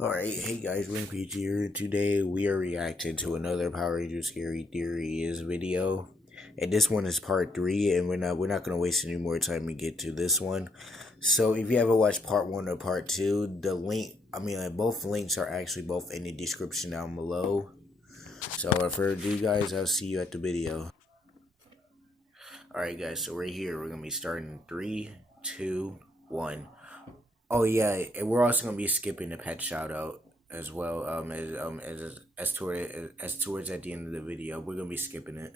Alright, hey guys, Rampage here. Today we are reacting to another Power Rangers Scary Theories video. And this one is part 3, and we're not gonna waste any more time to get to this one. So if you haven't watched part 1 or part 2, the link both links are actually both in the description down below. So without further ado guys, I'll see you at the video. Alright guys, so right here we're gonna be starting in 3, 2, 1. Oh yeah, and we're also gonna be skipping the pet shout out as well. As towards at the end of the video, we're gonna be skipping it.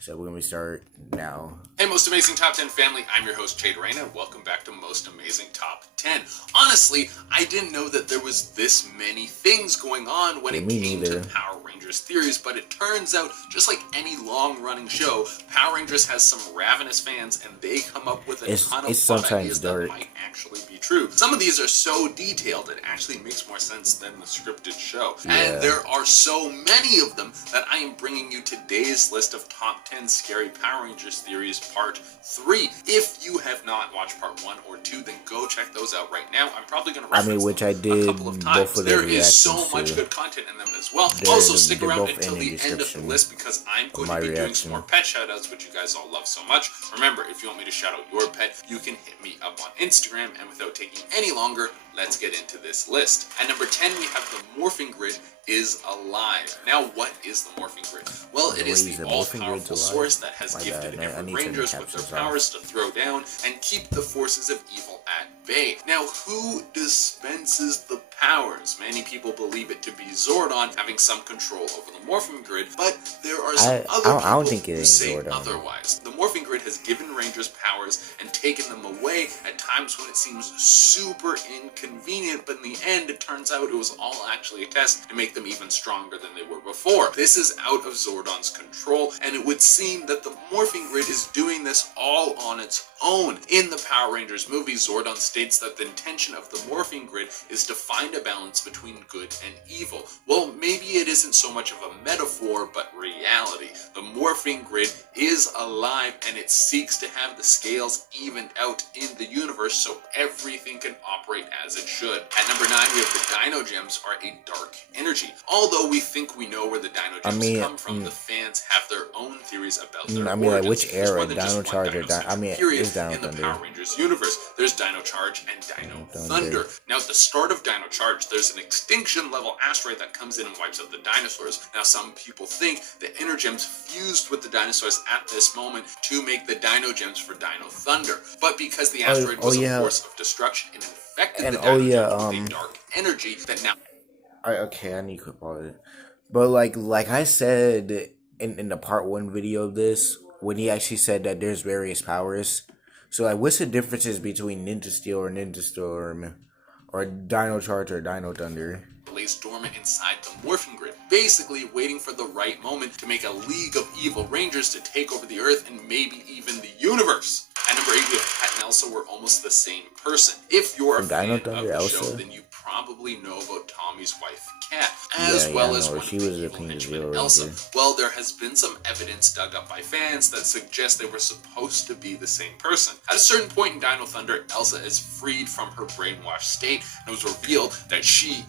So we're gonna start now. Hey, Most Amazing Top 10 family, I'm your host, Jade Reyna, and welcome back to Most Amazing Top 10. Honestly, I didn't know that there was this many things going on when it came to Power Rangers theories, but it turns out, just like any long-running show, Power Rangers has some ravenous fans, and they come up with a ton of fun ideas that might actually be true. Some of these are so detailed, it actually makes more sense than the scripted show. Yeah. And there are so many of them that I am bringing you today's list of top 10 scary Power Rangers theories part 3. If you have not watched part 1 or 2, then go check those out right now. I'm probably going to reference which I did a couple of times. There is so much good content in them as well. Also, stick around until the end of the list because I'm going to be doing some more pet shoutouts, which you guys all love so much. Remember, if you want me to shout out your pet, you can hit me up on Instagram, and without taking any longer, let's get into this list. At number 10, we have the Morphing Grid is alive. Now, what is the Morphing Grid? Well, it is the all-powerful source that has gifted every Rangers with their powers to throw down and keep the forces of evil at bay. Now, who dispenses the powers? Many people believe it to be Zordon having some control over the Morphing Grid, but there are some other people who say otherwise. The Morphing Grid has given Rangers powers and taken them away at times when it seems super inconvenient, but in the end, it turns out it was all actually a test to make them even stronger than they were before. This is out of Zordon's control, and it would seem that the Morphing Grid is doing this all on its own. In the Power Rangers movie, Zordon states that the intention of the Morphing Grid is to find a balance between good and evil. Well, maybe it isn't so much of a metaphor, but reality. The Morphing Grid is alive, and it seeks to have the scales evened out in the universe so everything can operate as it should. At number 9, we have the Dino Gems are a dark energy. Although we think we know where the Dino Gems come from, the fans have their own theories about their origins. Which era? Dino Charge or is Dino Thunder? In the Power Rangers universe, there's Dino Charge and Dino Thunder. Now, at the start of Dino Charge, there's an extinction level asteroid that comes in and wipes out the dinosaurs. Now, some people think the Energems fused with the dinosaurs at this moment to make the Dino Gems for Dino Thunder. But because the asteroid was a force of destruction and infected the Dino Gems with a dark energy that now... Okay, I need to quit all it. But like I said in the part 1 video of this, when he actually said that there's various powers. So like, what's the differences between Ninja Steel or Ninja Storm, or Dino Charge or Dino Thunder? Lays dormant inside the Morphing Grid, basically waiting for the right moment to make a league of evil Rangers to take over the Earth and maybe even the universe. At number 8, we have Kat and Elsa were almost the same person. If you're a fan of the show, then you probably know about Tommy's wife, Kat, as well as one of the evil henchmen, Elsa. Well, there has been some evidence dug up by fans that suggests they were supposed to be the same person. At a certain point in Dino Thunder, Elsa is freed from her brainwashed state, and it was revealed that she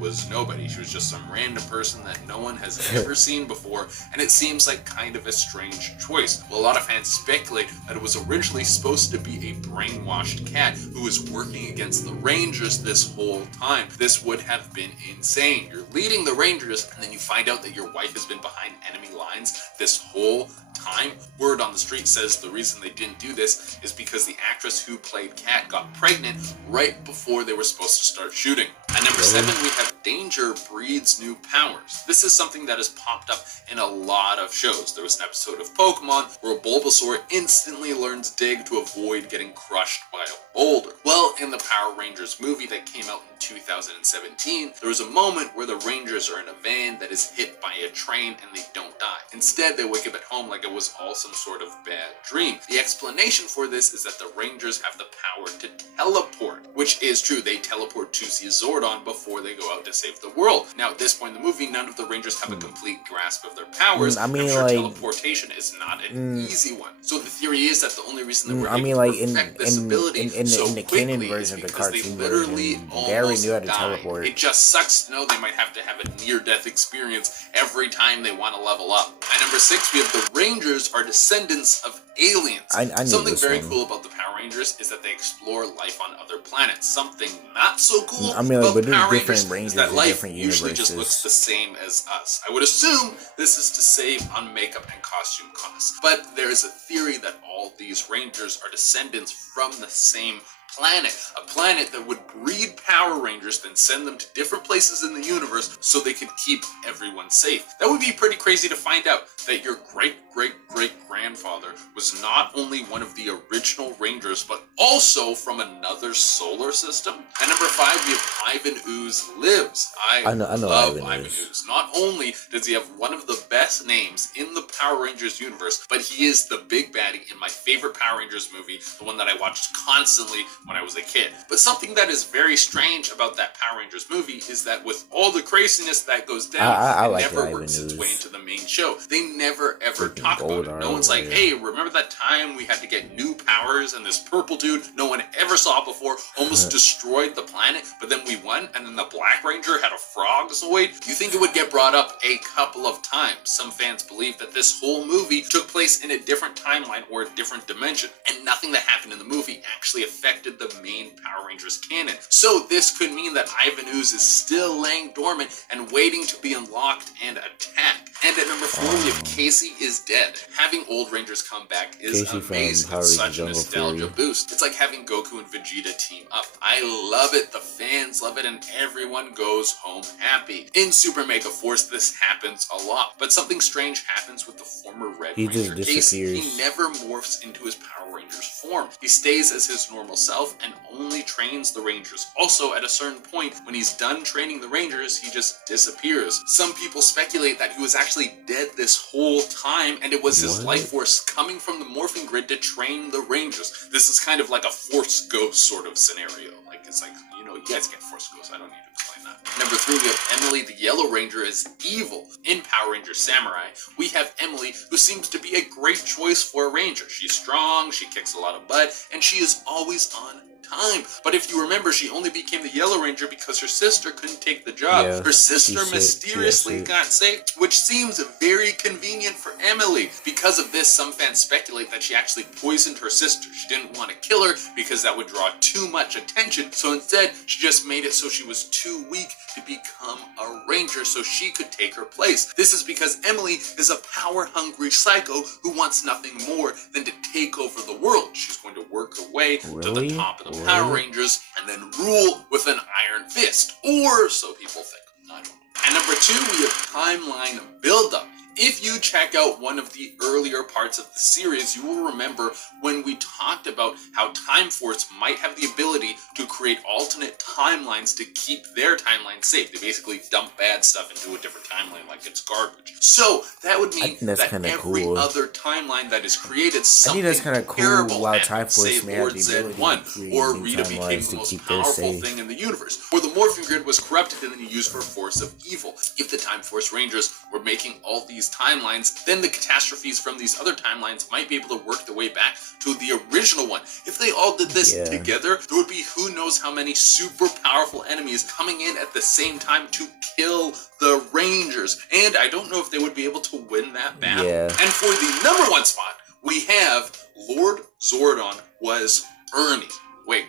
was nobody. She was just some random person that no one has ever seen before, and it seems like kind of a strange choice. Well, a lot of fans speculate that it was originally supposed to be a brainwashed Kat who was working against the Rangers this whole time. This would have been insane. You're leading the Rangers, and then you find out that your wife has been behind enemy lines this whole time. Word on the street says the reason they didn't do this is because the actress who played Kat got pregnant right before they were supposed to start shooting. At number 7, we have Danger breeds new powers. This is something that has popped up in a lot of shows. There was an episode of Pokemon where a Bulbasaur instantly learns Dig to avoid getting crushed by a boulder. Well, in the Power Rangers movie that came out in 2017, there was a moment where the Rangers are in a van that is hit by a train and they don't die. Instead, they wake up at home like it was all some sort of bad dream. The explanation for this is that the Rangers have the power to teleport, which is true. They teleport to see Zordon Zordon before they go out to save the world. Now, at this point in the movie, none of the Rangers have a complete grasp of their powers. I mean, I'm sure like, teleportation is not an easy one. So the theory is that the only reason that we're I mean, able like, to perfect this ability in so the quickly canon is version of the because they cartoon literally version, they already almost knew how to died. teleport. It just sucks to know they might have to have a near-death experience every time they want to level up. At number 6, we have the Rangers are descendants of aliens. I knew Something this very one. cool about the Power Rangers is that they explore life on other planets. Something not so cool I mean, like, about but the there's Power different Rangers is Rangers that in life different usually just universes. looks the same as us. I would assume this is to save on makeup and costume costs. But there's a theory that all these Rangers are descendants from the same planet, a planet that would breed Power Rangers, then send them to different places in the universe so they could keep everyone safe. That would be pretty crazy to find out, that your great-great-great-grandfather was not only one of the original Rangers, but also from another solar system. At number 5, we have Ivan Ooze Lives. I love Ivan Ooze. Not only does he have one of the best names in the Power Rangers universe, but he is the big baddie in my favorite Power Rangers movie, the one that I watched constantly when I was a kid. But something that is very strange about that Power Rangers movie is that with all the craziness that goes down, I it like never Ivan works its Ooze. way into the main show. They never ever Freaking talk about it. Goldar No one's like, over hey, remember that time we had to get new powers and this purple dude no one ever saw before almost destroyed the planet, but then we won, and then the Black Ranger had a Frogzoid? You think it would get brought up a couple of times. Some fans believe that this whole movie took place in a different timeline or a different dimension, and nothing that happened in the movie actually affected the main Power Rangers canon. So this could mean that Ivan Ooze is still laying dormant and waiting to be unlocked and attack. And at number 4, we have Casey is Dead. Having old Rangers come back is Casey from amazing. Power It's Rangers such a Jungle nostalgia Fury. boost. It's like having Goku and Vegeta team up. I love it, the fans love it, and everyone goes home happy. In Super Mega Force, this happens a lot, but something strange happens with the former Red He Ranger just Casey. disappears. He never morphs into his Power Rangers form. He stays as his normal self and only trains the Rangers. Also, at a certain point, when he's done training the Rangers, he just disappears. Some people speculate that he was actually dead this whole time, and it was his What? life force coming from the morphing grid to train the Rangers. This is kind of like a Force Ghost sort of scenario. Like, it's like, you know, you guys get Force Ghosts. I don't need to explain that. Number 3, we have Emily the Yellow Ranger is evil. In Power Rangers Samurai, we have Emily, who seems to be a great choice for a Ranger. She's strong, she kicks a lot of butt, and she is always on time. But if you remember, she only became the Yellow Ranger because her sister couldn't take the job. Yeah, Her sister she mysteriously sick. got sick, which seems very convenient for Emily. Because of this, some fans speculate that she actually poisoned her sister. She didn't want to kill her because that would draw too much attention, so instead she just made it so she was too weak to become a Ranger so she could take her place. This is because Emily is a power-hungry psycho who wants nothing more than to take over the world. She's going to work her way to the Really? top of the Power Rangers and then rule with an iron fist. Or so people think. I don't know. At number 2, we have timeline buildup. If you check out one of the earlier parts of the series, you will remember when we talked about how Time Force might have the ability to create alternate timelines to keep their timeline safe. They basically dump bad stuff into a different timeline like it's garbage. So that would mean think that's that kinda every cool. other timeline that is created, I something think that's kind of cool. terrible While happened. Time Force Say may have Lord the Zed ability won, to create or new Rita became timelines the to most keep their powerful safe. thing in the universe, or the Morphing Grid was corrupted and then used for force of evil. If the Time Force Rangers were making all these timelines, then the catastrophes from these other timelines might be able to work their way back to the original one. If they all did this Yeah. together, there would be who knows how many super powerful enemies coming in at the same time to kill the Rangers. And I don't know if they would be able to win that battle. Yeah. And for the number 1 spot, we have Lord Zordon was Ernie. Wait,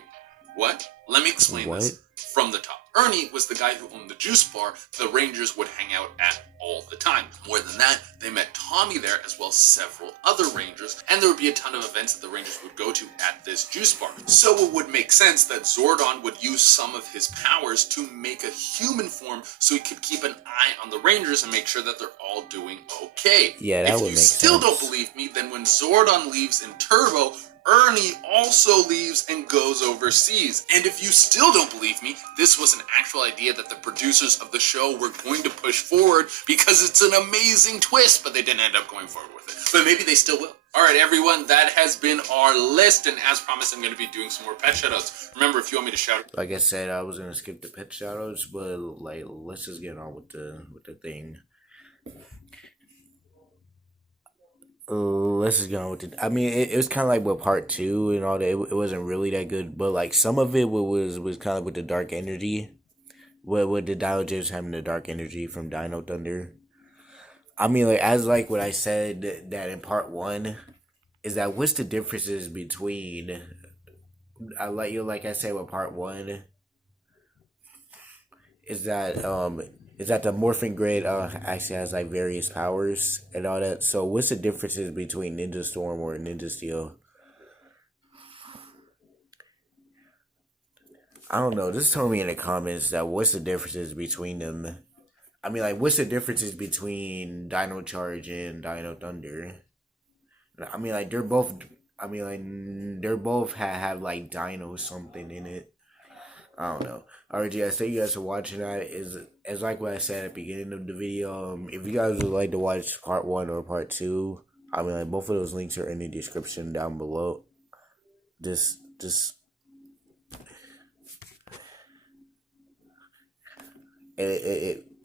what? Let me explain What? this from the top. Ernie was the guy who owned the juice bar the Rangers would hang out at all the time. More than that, they met Tommy there as well as several other Rangers, and there would be a ton of events that the Rangers would go to at this juice bar. So it would make sense that Zordon would use some of his powers to make a human form so he could keep an eye on the Rangers and make sure that they're all doing okay. Yeah, that if would you make still sense. don't believe me, then when Zordon leaves in Turbo, Ernie also leaves and goes overseas. And if you still don't believe me, this was an actual idea that the producers of the show were going to push forward because it's an amazing twist, but they didn't end up going forward with it. But maybe they still will. Alright everyone, that has been our list, and as promised I'm going to be doing some more pet shoutouts. Remember, if you want me to shout Like I said, I was gonna skip the pet shoutouts, but like let's just get on with the thing. Let's just get on with it. I mean, it was kind of like with part two and all that. It wasn't really that good, but like some of it was kind of with the dark energy, with the Dino Gems having the dark energy from Dino Thunder. I mean, like as like what I said that in part one, is that what's the differences between like I said with part one is that the morphing grid actually has like various powers and all that. So what's the differences between Ninja Storm or Ninja Steel? I don't know. Just tell me in the comments that what's the differences between them. I mean, like, what's the differences between Dino Charge and Dino Thunder? I mean, like, they're both. I mean, like, they're both have like Dino something in it. I don't know. Alright, guys, thank you guys for watching that. Is like what I said at the beginning of the video. If you guys would like to watch part one or part two, I mean, like, both of those links are in the description down below. Just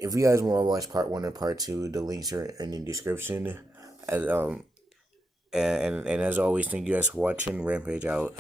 if you guys want to watch part one or part two, the links are in the description. As and as always, thank you guys for watching. Rampage out.